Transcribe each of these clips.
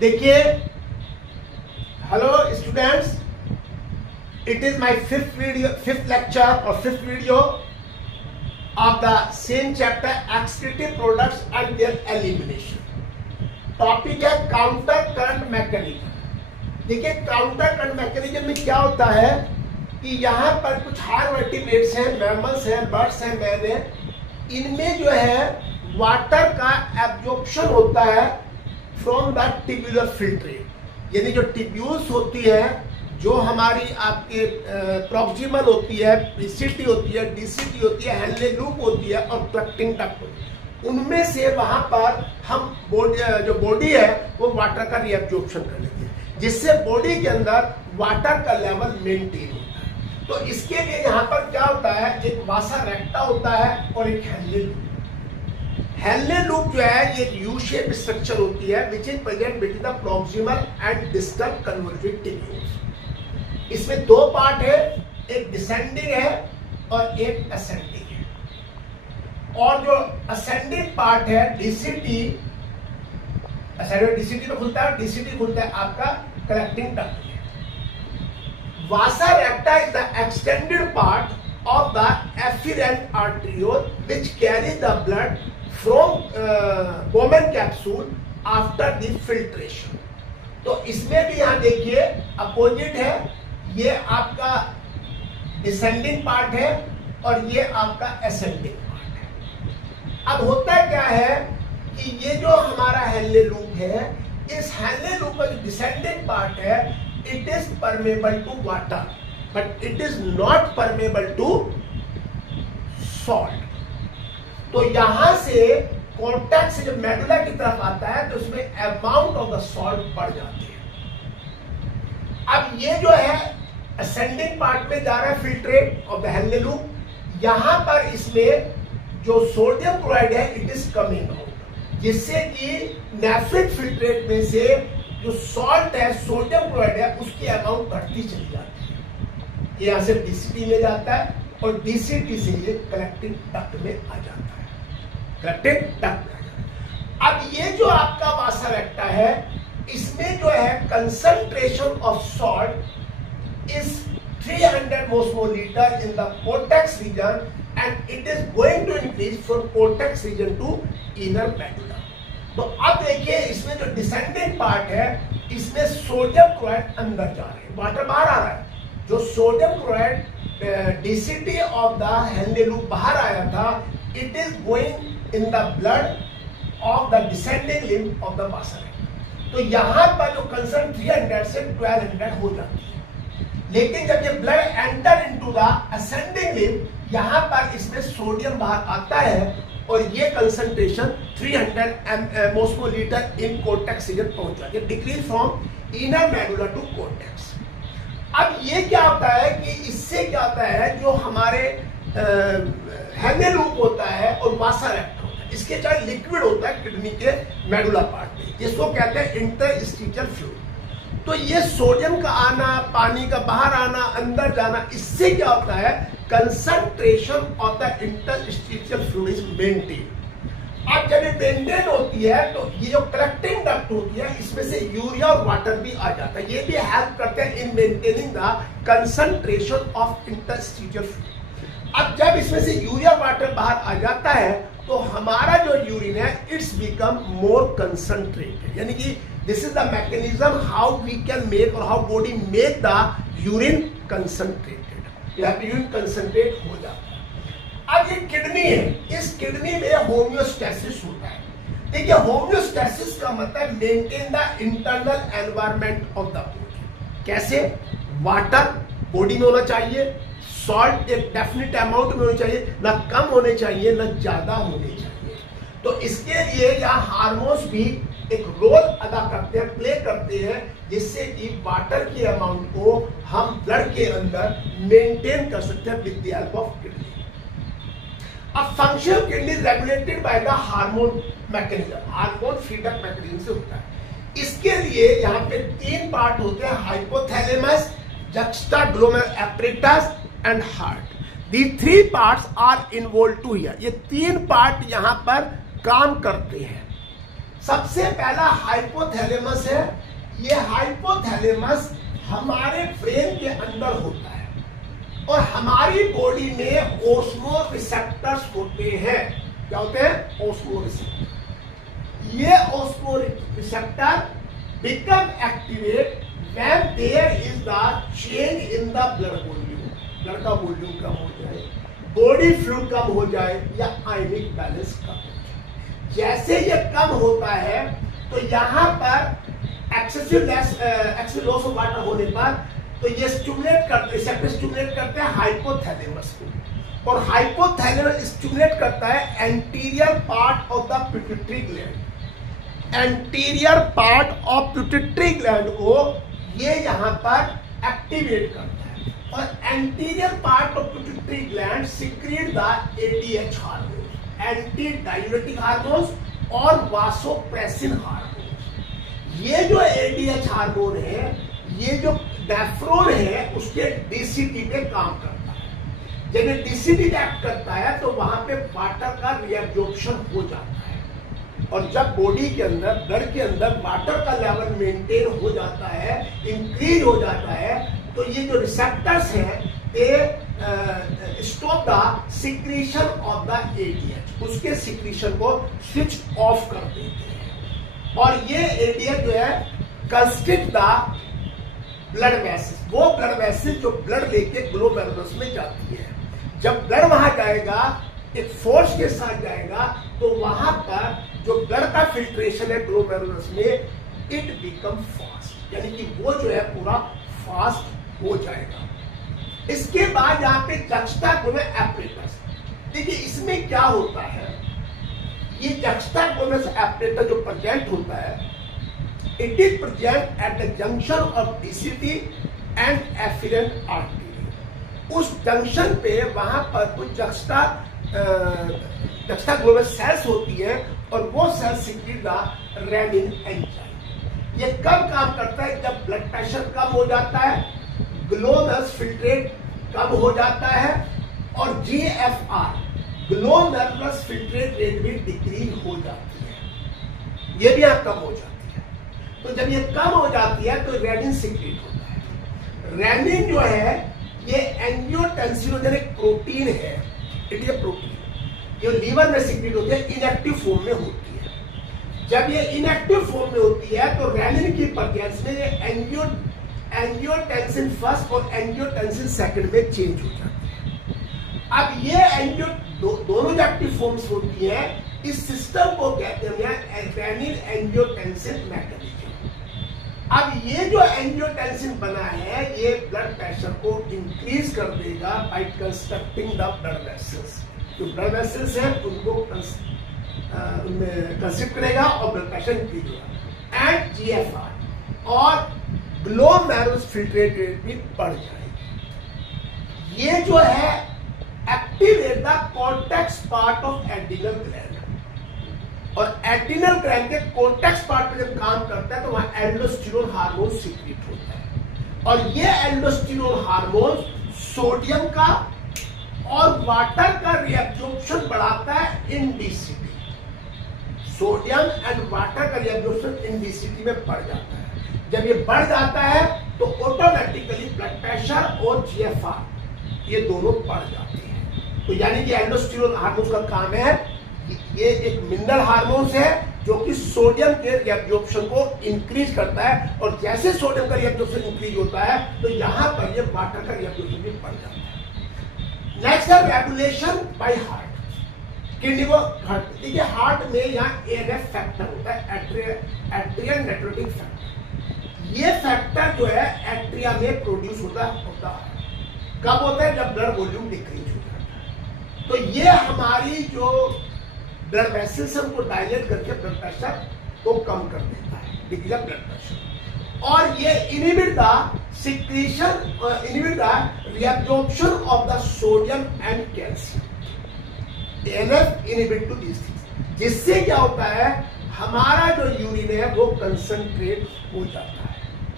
देखिए, hello students, it is my fifth lecture और fifth video of the same chapter excretive products and their elimination. Topic है counter current mechanism. देखिए, counter current mechanism में क्या होता है कि यहाँ पर कुछ हायर वर्टिब्रेट्स हैं, मैमल्स हैं, बर्ड्स हैं, मैन हैं। इनमें जो है वाटर का एब्जॉर्प्शन होता है फ्रॉम द ट्यूबुलर फिल्ट्रेट, यानी जो ट्यूब्यूल्स होती है, जो हमारी आपके प्रॉक्सिमल होती है, पीसीटी होती है, डीसीटी होती है, हेनले लूप होती है और कलेक्टिंग डक्ट होती है। उनमें से वहां पर हम जो बॉडी है वो वाटर का रिएब्जॉर्प्शन कर लेते हैं, जिससे बॉडी के अंदर वाटर का लेवल मेंटेन होता है। तो इसके लिए यहाँ पर क्या होता है, एक वासा रेक्टा होता है और एक हेनले लूप। हेनले लूप जो है ये यू शेप स्ट्रक्चर होती है which is present between the proximal and distal convergent tubules. इसमें दो पार्ट है, एक डिसेंडिंग है और एक असेंडिंग है। और जो असेंडिंग पार्ट है डीसीटी में खुलता है, डीसीटी खुलता है आपका कलेक्टिंग डक्ट में। Vasa recta is the extended part of the efferent arteriole which carry the blood from Bowman capsule after the filtration। तो इसमें भी यहाँ देखिए अपोजिट है, ये आपका डिसेंडिंग पार्ट है और ये आपका असेंडिंग पार्ट है। अब होता क्या है कि ये जो हमारा हेनले लूप है, इस हेनले लूप का जो डिसेंडिंग पार्ट है, it is permeable to water but it is not permeable to salt। तो यहां से कॉन्टैक्ट से जब मेडुला की तरफ आता है तो उसमें अमाउंट ऑफ द सॉल्ट बढ़ जाती है। अब ये जो है असेंडिंग पार्ट में जा रहा है filtrate of the Henle loop, यहां पर इसमें जो सोडियम क्लोराइड है इट इज कमिंग आउट, जिससे कि नेफ्रिक फिल्ट्रेट में से जो सॉल्ट है, सोडियम क्लोराइड है, उसकी अमाउंट घटती चली जाती है। यहां से डीसीटी में जाता है और डीसीटी से ये कलेक्टिंग डक्ट में आ जाता है, कलेक्टिंग डक्ट। अब ये जो आपका वासा रेक्टा है, इसमें जो है concentration of salt is 300 मोसमोलीटर in the cortex region and it is going to increase from cortex region to inner medulla. तो अब देखिए, इसमें जो डिसेंडिंग पार्ट है, इसमें सोडियम क्लोराइड अंदर जा रहे हैं, वाटर बाहर आ रहा है। जो sodium chloride DCT of the Henle loop बाहर आया था, it is going in the blood of the descending limb of the वासा रेक्टा। तो यहां पर जो कंसर्न 300 से 1200 हो जाती है। लेकिन जब ये blood enter into the ascending limb, यहां पर इसमें सोडियम बाहर आता है और ये कंसंट्रेशन 300 मोसमोलीटर इन कोर्टेक्स रीजन पहुंच जाती है, decrease from inner medulla to cortex. अब ये क्या होता है कि इससे क्या होता है, जो हमारे हेनले लूप होता है और वासा रेक्टा होता है, इसके चाहे लिक्विड होता है किडनी के मेडुला पार्ट में, जिसको कहते हैं इंटरस्टिशियल फ्लूइड। तो ये सोडियम का आना, पानी का बाहर आना, अंदर जाना, इससे क्या होता है, concentration of the interstitial fluid is maintain. अब जब ये मेंटेन होती है तो ये जो कलेक्टिंग डक्ट होती है, इसमें से यूरिया और वाटर भी आ जाता है। ये भी हेल्प करते हैं in maintaining the concentration of interstitial fluid. अब जब इसमें से यूरिया वाटर बाहर आ जाता है तो हमारा जो यूरिन है इट्स बिकम मोर कंसंट्रेटेड, यानी कि this is the mechanism how we can make और how body make the urine concentrated, urine concentrate हो जाता है। अब ये किडनी है, इस किडनी में होम्योस्टेसिस होता है। देखिए, होम्योस्टेसिस का मतलब maintain the internal environment of the body. कैसे? वाटर बॉडी में होना चाहिए, सॉल्ट एक डेफिनेट अमाउंट में होनी चाहिए, ना कम होने चाहिए ना ज्यादा होने चाहिए। तो इसके लिए यहाँ हार्मोन्स भी एक रोल अदा करते हैं, प्ले करते हैं, जिससे कि वाटर की अमाउंट को हम ब्लड के अंदर मेंटेन कर सकते हैं with the help of kidney. अब function of kidney regulated by the hormone mechanism, hormone feedback mechanism से होता है। इसके लिए यहाँ पे 3 पार्ट होते हैं, hypothalamus, juxtaglomerular apparatus and heart. The 3 parts are involve to here. ये 3 पार्ट यहाँ पर काम करते हैं। सबसे पहला हाइपोथैलेमस है। ये हाइपोथैलेमस हमारे ब्रेन के अंदर होता है और हमारी बॉडी में ओस्मो रिसेप्टर्स होते हैं। क्या होते हैं? Osmoreceptor. ये osmoreceptor become activate when there is the change in the blood volume. Blood का वॉल्यूम कम हो जाए, बॉडी फ्लूइड कम हो जाए या आयनिक बैलेंस कम हो जाए। जैसे ये कम होता है तो यहाँ पर एक्सेसिव लॉस ऑफ वाटर होने पर तो ये स्टिमुलेट करते हैं हाइपोथैलेमस को, और हाइपोथैलेमस स्टिमुलेट करता है anterior part of the pituitary gland. Anterior part of pituitary gland को ये यहाँ पर एक्टिवेट करता है, और anterior part of pituitary gland secret the ADH hormone, anti diuretic hormones और वासोप्रेसिन हार्मोन। ये जो एडीएच हार्मोन है, ये जो डेफ्रोन है, उसके डीसीटी पे काम करता है। जब ये डीसीटी एक्ट करता है तो वहां पे वाटर का रीअब्जॉर्प्शन हो जाता है, और जब बॉडी के अंदर, ब्लड के अंदर वाटर का लेवल मेंटेन हो जाता है, इंक्रीज हो जाता है, तो ये जो रिसेप्टर्स हैं they stop the secretion of the ADH, उसके सिक्रीशन को स्विच ऑफ कर देते हैं। और ये एडीएच जो है कंस्ट्रिक्ट द ब्लड वेसल्स, वो ब्लड वेसल्स जो ब्लड लेके ग्लोमेरुलस में जाती है। जब ब्लड वहां जाएगा, एक फोर्स के साथ जाएगा, तो वहां पर जो ब्लड का फिल्ट्रेशन है ग्लोमेरुलस में, इट बिकम फास्ट, यानी कि वो जो है पूरा फास्ट हो जाएगा। इसके बाद यहाँ पे जक्स्टाग्लोमस एपरेटस, देखिए इसमें क्या होता है, ये जक्स्टाग्लोमस एपरेटस जो प्रेजेंट होता है, it is present at the junction of DCT and efferent artery. उस जंक्शन पे वहां पर कुछ जक्स्टाग्लोमस सेल्स होती है, और वो cells secrete the renin enzyme. ये कब काम करता है? जब ब्लड प्रेशर कम हो जाता है, ग्लोमेरुलस फिल्ट्रेट कम हो जाता है, और जीएफआर ग्लोमेरुलस फिल्ट्रेट रेट भी डिक्रीज हो जाती है, ये भी यहाँ कम हो जाती है। तो जब ये कम हो जाती है तो रेनिन सीक्रेट होता है। रेनिन जो है ये एंजियोटेंसिनोजेनिक प्रोटीन है, इट इज प्रोटीन, ये लीवर में सीक्रेट होती है, इनएक्टिव फॉर्म में होती है। जब ये इनएक्टिव फॉर्म में होती है तो रेनिन की प्रेजेंस में ये एंजियोटेंसिन फर्स्ट और एंजियोटेंसिन सेकंड में चेंज हो जाती है। अब ये दोनों जो एक्टिव फॉर्म्स होती है, इस सिस्टम को कहते हैं रेनिन एंजियोटेंसिन मैकेनिज्म। अब ये जो एंजियोटेंसिन बना है, ये ब्लड प्रेशर को इंक्रीज कर देगा by constricting the blood vessels. जो ब्लड वेसल्स है उनको उनमें कंस्ट्रक्ट करेगा और ब्लड प्रेशर इंक्रीज होगा, एंड जीएफआर और ग्लोमेरुलस फिल्ट्रेट रेट भी बढ़ जाएगी। ये जो है activate the cortex part of adrenal gland, और एड्रिनल ग्लैंड के कॉर्टेक्स पार्ट पे जब काम करता है तो वहां एल्डोस्टेरोन हार्मोन सीक्रेट होता है, और ये एल्डोस्टेरोन हार्मोन सोडियम का और वाटर का रिएब्जॉर्प्शन बढ़ाता है इन डीसीटी। सोडियम एंड वाटर का रिएब्जॉर्प्शन इन डीसीटी में बढ़ जाता है। जब ये बढ़ जाता है तो ऑटोमेटिकली ब्लड प्रेशर और जीएफआर ये दोनों बढ़ जाते हैं। तो यानी कि एल्डोस्टेरोन हार्मोन का काम है, ये एक मिनरल हार्मोन है जो कि सोडियम के रिएब्जॉर्प्शन को इंक्रीज करता है, और जैसे सोडियम का रिएब्जॉर्प्शन इंक्रीज होता है तो यहां पर ये वाटर का रिएब्जॉर्प्शन भी बढ़ जाता है। नेक्स्ट है रेगुलेशन बाय हार्ट, किडनी को हार्ट, देखिए हार्ट में यहाँ एएनएफ फैक्टर होता है, एट्रियल नेक्रोटिक फैक्टर। ये फैक्टर जो है एट्रिया में प्रोड्यूस होता है कब होता है? जब ब्लड वॉल्यूम डिक्रीज हो जाता है। तो ये हमारी जो ब्लड वेसल्स को डायलेट करके ब्लड प्रेशर को कम कर देता है, डिक्रीज ऑफ ब्लड प्रेशर, और ये inhibit the secretion, inhibit the reabsorption of the sodium and calcium. ANF inhibit to this things, जिससे क्या होता है, हमारा जो यूरिन है वो कंसंट्रेट हो जाता है,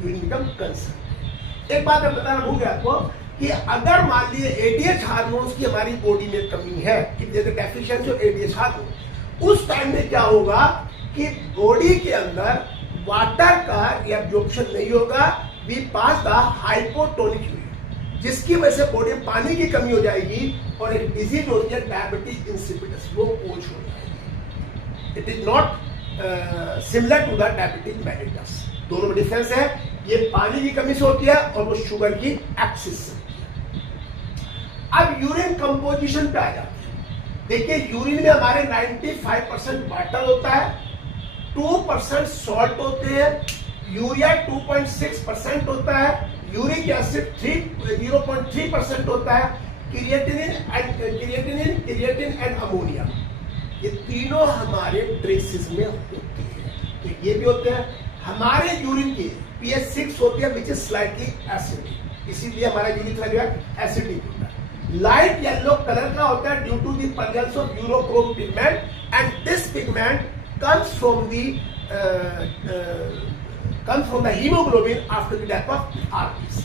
यूरिन बिकम कंसंट्रेट। एक बात मैं बताना भूल गया आपको कि अगर मान लीजिए एडीएच हार्मोन्स की हमारी बॉडी में कमी है, कि डेफिशिएंसी ऑफ एडीएच हार्मोन, उस टाइम में क्या होगा कि बॉडी के अंदर वाटर का एब्जॉर्प्शन नहीं होगा, we pass the hypotonic urine, जिसकी वजह से बॉडी में पानी की कमी हो जाएगी और एक डिजीज होती है डायबिटीज इंसिपिडस, वो ओझ हो जाएगी। It is not similar to the diabetes mellitus. दोनों में डिफरेंस है, ये पानी की कमी से होती है और वो शुगर की एक्सिस से होती है। अब यूरिन कंपोजिशन पे आ जाते हैं। देखिए यूरिन में हमारे 95% वाटर होता है, 2% सॉल्ट होते हैं, यूरिया 2.6% होता है, यूरिक एसिड 0.3% होता है, क्रिएटिनिन एंड अमोनिया, ये तीनों हमारे ट्रेसेस में होते हैं। तो ये भी होते हैं। हमारे यूरिन की pH 6 होती है, विच इज स्लाइटली एसिडिक, इसीलिए हमारा यूरिन थोड़ा एसिडिक होता है। लाइट येलो कलर का होता है due to the presence of urochrome pigment and this pigment comes from the hemoglobin after the death of RBC।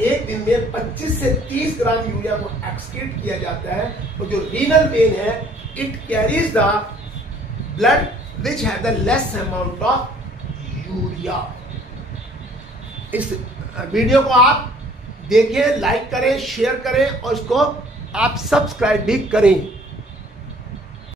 एक दिन में 25 से 30 ग्राम यूरिया को एक्सक्रीट किया जाता है, और जो रीनल वेन है it carries the blood which have the less amount of urea. इस वीडियो को आप देखिए, लाइक करें, शेयर करें और इसको आप सब्सक्राइब भी करें।